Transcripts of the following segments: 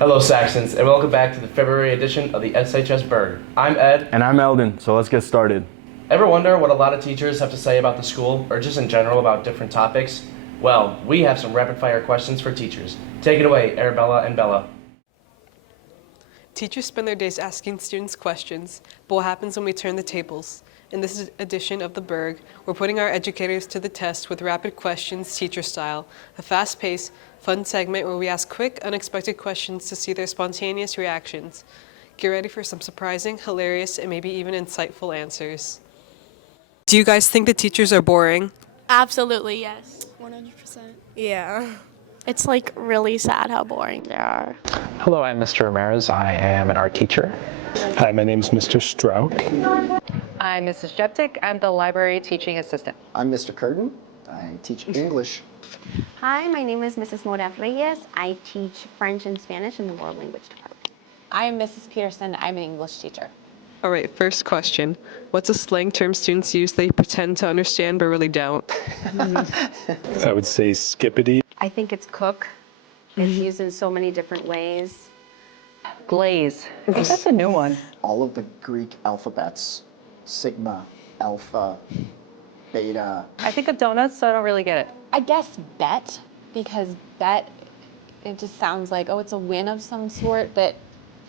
Hello, Saxons, and welcome back to the February edition of the SHS Burg. I'm Ed. And I'm Eldon, so let's get started. Ever wonder what a lot of teachers have to say about the school, or just in general about different topics? Well, we have some rapid-fire questions for teachers. Take it away, Arabella and Bella. Teachers spend their days asking students questions, but what happens when we turn the tables? In this edition of the Burg, we're putting our educators to the test with rapid questions teacher style, a fast-paced, fun segment where we ask quick, unexpected questions to see their spontaneous reactions. Get ready for some surprising, hilarious, and maybe even insightful answers. Do you guys think the teachers are boring? Absolutely, yes. 100%. Yeah. It's like really sad how boring they are. Hello, I'm Mr. Ramirez. I am an art teacher. Hi, my name is Mr. Strouk. I'm Mrs. Jeptic. I'm the library teaching assistant. I'm Mr. Curtin. I teach English. Hi, my name is Mrs. Moda Reyes. I teach French and Spanish in the world language department. I'm Mrs. Peterson. I'm an English teacher. All right, first question. What's a slang term students use they pretend to understand but really don't? I would say skippity. I think it's cook. It's used in so many different ways. Glaze. I think that's a new one. All of the Greek alphabets. Sigma, alpha, beta. I think of donuts, so I don't really get it. I guess bet, because bet, it just sounds like, oh, it's a win of some sort, but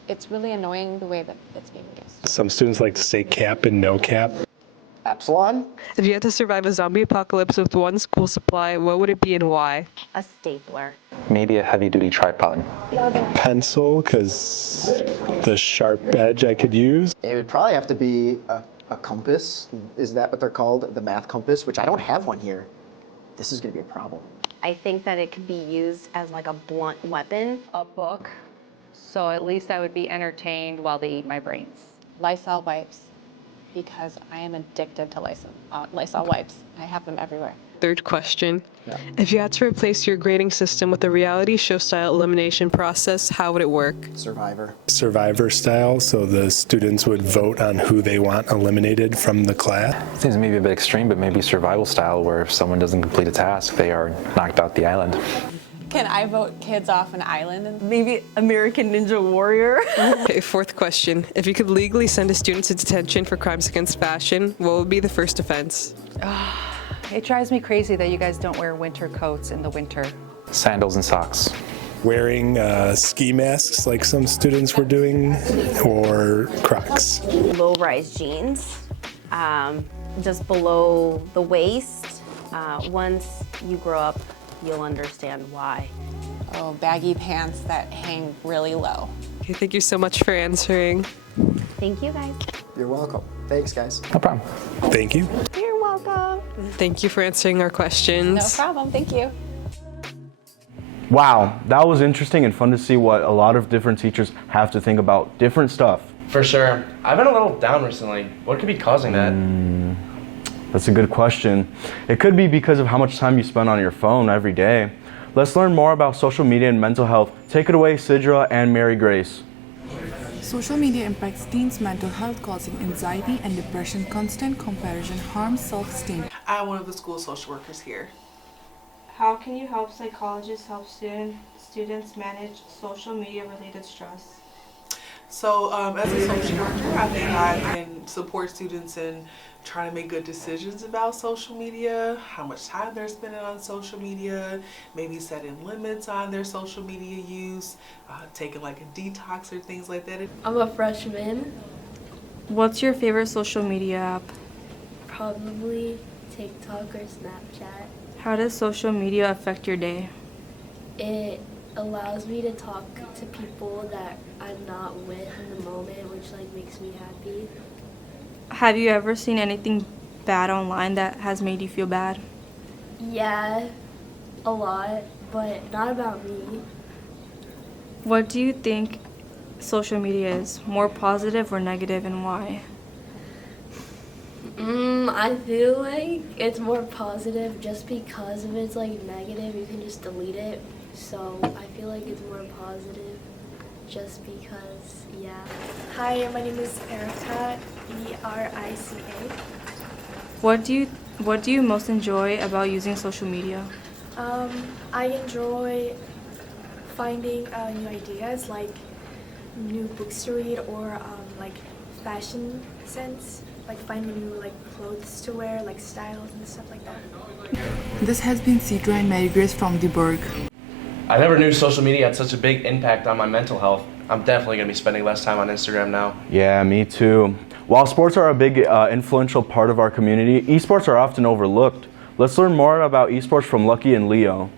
it's really annoying the way that it's being used. Some students like to say cap and no cap. Epsilon. If you had to survive a zombie apocalypse with one school supply, what would it be and why? A stapler. Maybe a heavy-duty tripod. Pencil, because the sharp edge I could use. It would probably have to be a compass. Is that what they're called? The math compass, which I don't have one here. This is going to be a problem. I think that it could be used as like a blunt weapon. A book, so at least I would be entertained while they eat my brains. Lysol wipes, because I am addicted to Lysol wipes. I have them everywhere. Third question. If you had to replace your grading system with a reality show style elimination process, how would it work? Survivor. Survivor style, so the students would vote on who they want eliminated from the class. Seems maybe a bit extreme, but maybe survival style, where if someone doesn't complete a task, they are knocked off the island. Can I vote kids off an island? Maybe American Ninja Warrior. Okay, fourth question. If you could legally send a student to detention for crimes against fashion, what would be the first offense? It drives me crazy that you guys don't wear winter coats in the winter. Sandals and socks. Wearing ski masks like some students were doing, or Crocs. Low-rise jeans, just below the waist. Once you grow up, you'll understand why. Oh, baggy pants that hang really low. Okay, thank you so much for answering. Thank you, guys. You're welcome. Thanks, guys. No problem. Thank you. You're welcome. Thank you for answering our questions. No problem. Thank you. Wow, that was interesting and fun to see what a lot of different teachers have to think about different stuff. For sure. I've been a little down recently. What could be causing that? That's a good question. It could be because of how much time you spend on your phone every day. Let's learn more about social media and mental health. Take it away, Sidra and Mary Grace. Social media impacts teens' mental health, causing anxiety and depression. Constant comparison harms self-esteem. I'm one of the school social workers here. How can you help psychologists help students manage social media related stress? So as a social worker, I think I can support students in trying to make good decisions about social media, how much time they're spending on social media, maybe setting limits on their social media use, taking like a detox or things like that. I'm a freshman. What's your favorite social media app? Probably TikTok or Snapchat. How does social media affect your day? It allows me to talk to people that I'm not with in the moment, which like makes me happy. Have you ever seen anything bad online that has made you feel bad? Yeah, a lot, but not about me. What do you think social media is? More positive or negative, and why? I feel like it's more positive just because if it's like negative, you can just delete it. So I feel like it's more positive just because, yeah. Hi, my name is Erica, E-R-I-C-A. What do you most enjoy about using social media? I enjoy finding new ideas, like new books to read, or like fashion sense, like finding new like clothes to wear, like styles and stuff like that. This has been Cedra and Mary Grace from the Burg. I never knew social media had such a big impact on my mental health. I'm definitely going to be spending less time on Instagram now. Yeah, me too. While sports are a big influential part of our community, esports are often overlooked. Let's learn more about esports from Lucky and Leo.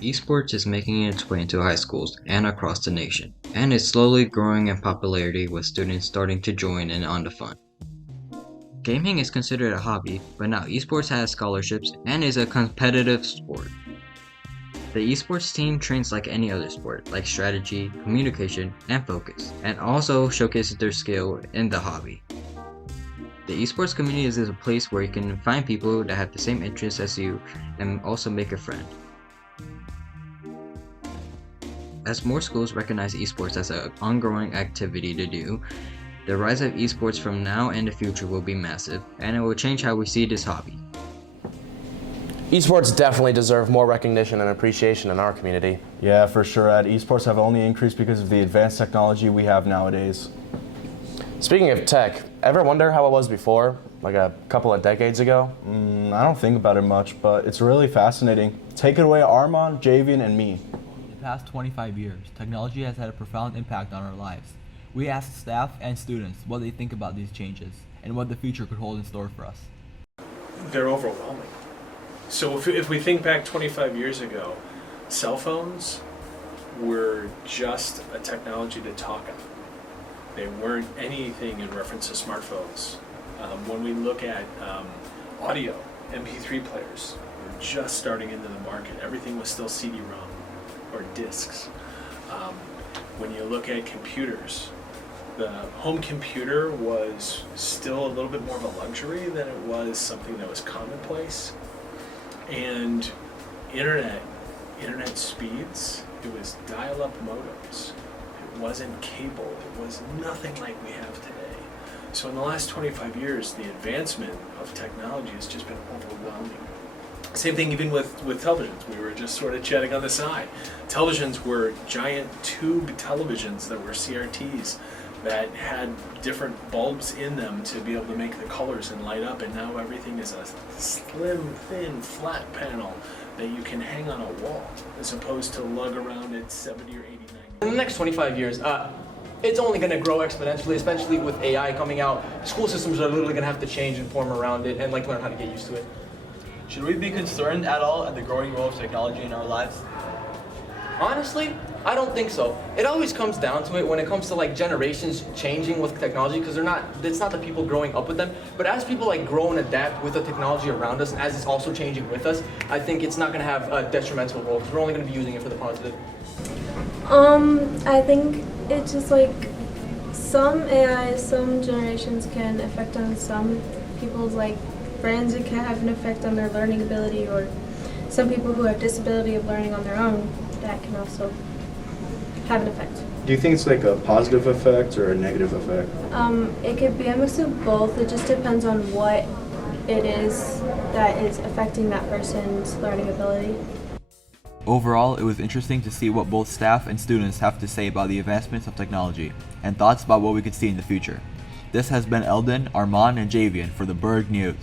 Esports is making its way into high schools and across the nation, and is slowly growing in popularity with students starting to join in on the fun. Gaming is considered a hobby, but now esports has scholarships and is a competitive sport. The esports team trains like any other sport, like strategy, communication, and focus, and also showcases their skill in the hobby. The esports community is a place where you can find people that have the same interests as you and also make a friend. As more schools recognize esports as an ongoing activity to do, the rise of esports from now and the future will be massive, and it will change how we see this hobby. Esports definitely deserve more recognition and appreciation in our community. Yeah, for sure, Ed. Esports have only increased because of the advanced technology we have nowadays. Speaking of tech, ever wonder how it was before, like a couple of decades ago? I don't think about it much, but it's really fascinating. Take it away, Armand, Javian, and me. In the past 25 years, technology has had a profound impact on our lives. We asked staff and students what they think about these changes and what the future could hold in store for us. They're overwhelming. So if we think back 25 years ago, cell phones were just a technology to talk on. They weren't anything in reference to smartphones. When we look at audio, MP3 players were just starting into the market. Everything was still CD-ROM or discs. When you look at computers, the home computer was still a little bit more of a luxury than it was something that was commonplace. And internet speeds, it was dial-up modems. It wasn't cable. It was nothing like we have today. So in the last 25 years, the advancement of technology has just been overwhelming. Same thing even with televisions. We were just sort of chatting on the side. Televisions were giant tube televisions that were CRTs that had different bulbs in them to be able to make the colors and light up, and now everything is a slim, thin, flat panel that you can hang on a wall, as opposed to lug around at 70 or 80, 90. In the next 25 years, it's only going to grow exponentially, especially with AI coming out. School systems are literally going to have to change and form around it and learn how to get used to it. Should we be concerned at all at the growing role of technology in our lives? Honestly, I don't think so. It always comes down to it when it comes to generations changing with technology, because it's not the people growing up with them, but as people grow and adapt with the technology around us, and as it's also changing with us, I think it's not going to have a detrimental role, because we're only going to be using it for the positive. I think it's just some AI, some generations can affect on some people's friends. It can have an effect on their learning ability, or some people who have disability of learning on their own, that can also have an effect. Do you think it's a positive effect or a negative effect? It could be a mix of both. It just depends on what it is that is affecting that person's learning ability. Overall, it was interesting to see what both staff and students have to say about the advancements of technology and thoughts about what we could see in the future. This has been Eldon, Armand, and Javian for the Burg News.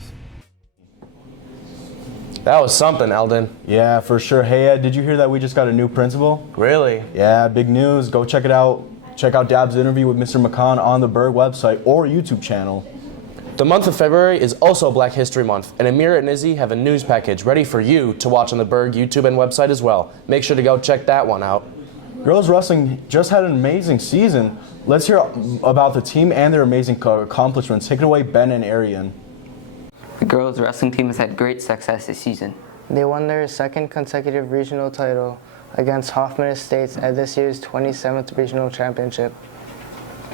That was something, Eldon. Yeah, for sure. Hey, Ed, did you hear that we just got a new principal? Really? Yeah, big news. Go check it out. Check out Dab's interview with Mr. McCon on the Burg website or YouTube channel. The month of February is also Black History Month, and Amira and Izzy have a news package ready for you to watch on the Burg YouTube and website as well. Make sure to go check that one out. Girls wrestling just had an amazing season. Let's hear about the team and their amazing accomplishments. Take it away, Ben and Arian. The girls wrestling team has had great success this season. They won their second consecutive regional title against Hoffman Estates at this year's 27th Regional Championship.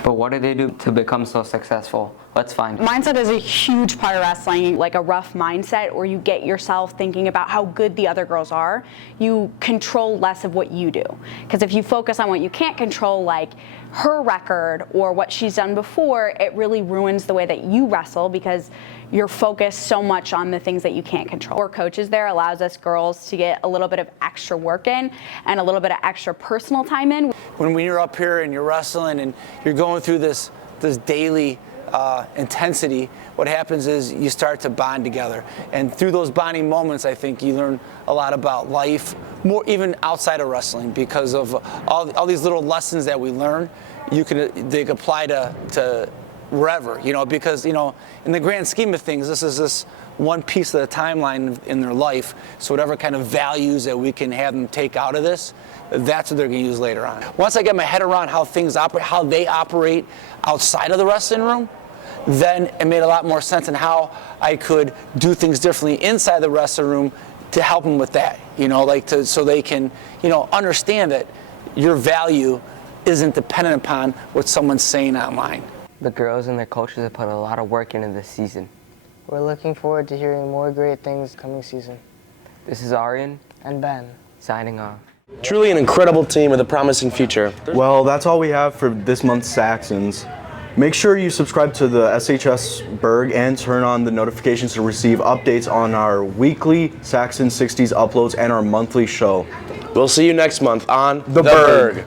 But what did they do to become so successful? Let's find out. Mindset is a huge part of wrestling, like a rough mindset where you get yourself thinking about how good the other girls are. You control less of what you do. Because if you focus on what you can't control, like her record or what she's done before, it really ruins the way that you wrestle, because you're focused so much on the things that you can't control. Our coaches there allows us girls to get a little bit of extra work in and a little bit of extra personal time in. When you're up here and you're wrestling and you're going through this daily intensity, what happens is you start to bond together. And through those bonding moments, I think you learn a lot about life, more even outside of wrestling, because of all these little lessons that we learn. They can apply to wherever, because, in the grand scheme of things, this is this one piece of the timeline in their life. So whatever kind of values that we can have them take out of this, that's what they're going to use later on. Once I get my head around how things operate, how they operate outside of the wrestling room, then it made a lot more sense in how I could do things differently inside the wrestling room to help them with that, so they can, understand that your value isn't dependent upon what someone's saying online. The girls and their coaches have put a lot of work into this season. We're looking forward to hearing more great things coming season. This is Aryan and Ben signing off. Truly an incredible team with a promising future. Well, that's all we have for this month's Saxons. Make sure you subscribe to the SHS Burg and turn on the notifications to receive updates on our weekly Saxon 60s uploads and our monthly show. We'll see you next month on The Burg.